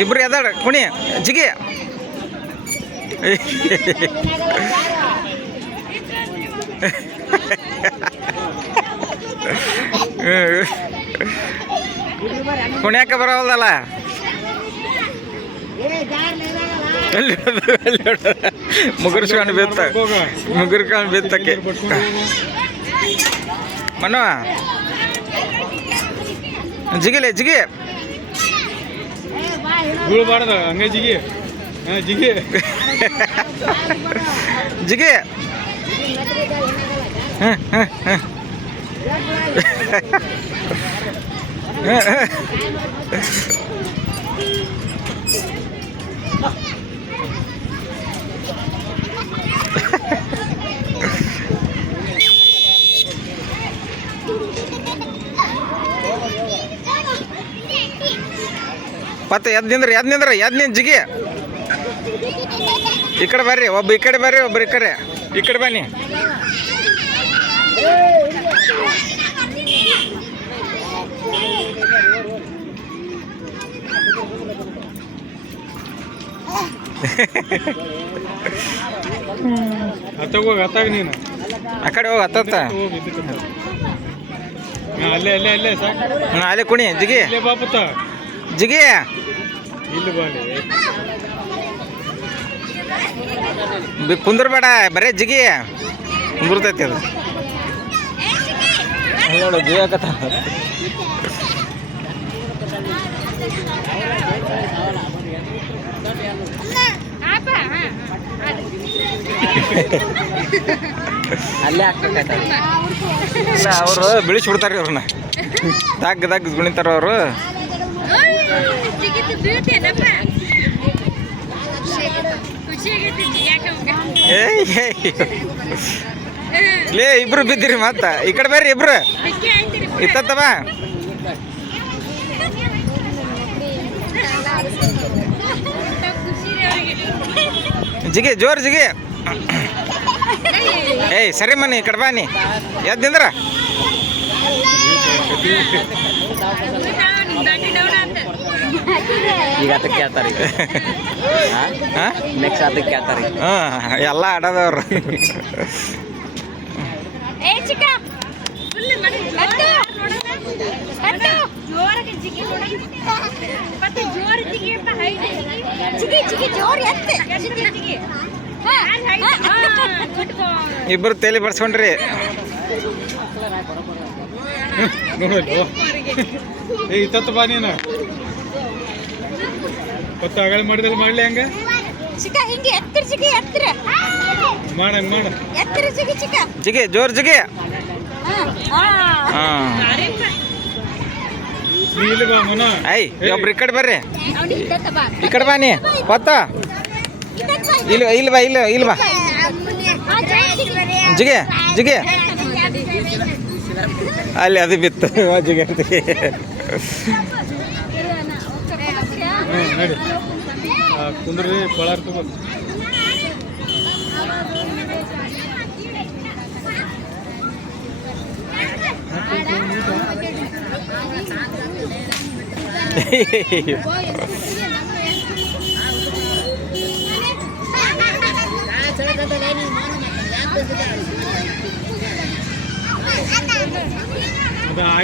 ಇಬ್ರು ಎದಾಡ ಕುಣಿ ಜಿಗಿ ಕುಣ್ಯಾಕ ಬರೋದಲ್ಲ ಮುಗುರ್ಸ್ಕೊಂಡು ಬಿತ್ತಕ್ಕೆ ಮನೋ ಜಿಗಿಲೆ ಜಿಗಿ ಬೀಳ್ಬಾರ್ದು ಹಂಗೆ ಜಿಗಿ ಜಿಗಿ ಜಿಗಿ ಮತ್ತೆ ಎದ್ ನಿಂದ್ರ ಜಿಗಿ ಈ ಕಡೆ ಬರ್ರಿ ಒಬ್ಬ ಈ ಕಡೆ ಬರ್ರಿ ಒಬ್ರು ಈ ಕಡೆ ಬನ್ನಿ ಅತ್ತಾಗ ನೀನು ಆ ಕಡೆ ಹೋಗಿ ಹತ್ತ ಅಲ್ಲೇ ಅಲ್ಲೇ ಅಲ್ಲೇ ಸಾಕು ಅಲ್ಲೇ ಕುಣಿ ಜಿಗಿ ಬಾಪುತ್ತ ಜಿಗಿ ಇಲ್ಲಿ ಬಾಲಿ ಕುಂದ್ರಬೇಡ ಬರೇ ಜಿಗಿ ಕುಂದಿರ್ತೈತಿ ಅದು ನೋಡು ಜಿಗಾಕತ್ತ ಅಲ್ಲೇ ಆಗ್ತೈತೆ ಅವರು ಬಿಡಿಸ್ಬಿಡ್ತಾರೆ ಅವ್ರನ್ನ ದಗ್ ಗುಣಿತಾರ ಅವರು ಲೇ ಇಬ್ರು ಬಿದ್ದಿರಿ ಮತ್ತ ಈ ಕಡೆ ಬರ್ರಿ ಇಬ್ರು ಇತ್ತವ ಜಿಗಿ ಜೋರ್ ಜಿಗಿ ಏಯ್ ಸರಿ ಮನಿ ಈ ಕಡೆ ಬಾನಿ ಎದ್ದಿಂದ್ರ ಈಗ ಅದಕ್ಕೆ ಕೇಳ್ತಾರೆ ಈಗ ನೆಕ್ಸ್ಟ್ ಅದಕ್ಕೆ ಕೇಳ್ತಾರೆ ಎಲ್ಲ ಆಡೋದವ್ರು ಇಬ್ಬರು ತಲೆ ಬರ್ಸ್ಕೊಂಡ್ರಿ ಇತ್ತ ಬಾ ನೀನು ಹೊತ್ತು ಅಗಳ ಮಾಡಿದಲ್ಲಿ ಮಾಡ್ಲಿ ಹಂಗ ಮಾಡಂಗ ಮಾಡ ಜಿಗಿ ಜೋರ್ ಜಿಗಿ ಇಲ್ಲಿ ಬಾ ಮನ ಐ ಒಬ್ರು ಈ ಕಡೆ ಬರ್ರಿ ಈ ಕಡೆ ಬಾನಿ ಹೊತ್ತ ಇಲ್ಲಿ ಬಾ ಜಿಗಿ ಜಿಗಿ ಅಲ್ಲಿ ಅದು ಬಿತ್ತು ಜಿಗಿ ನಡಿ ಕುಂದ್ರಿ ಕೊಳಾರ್ ತಗೋ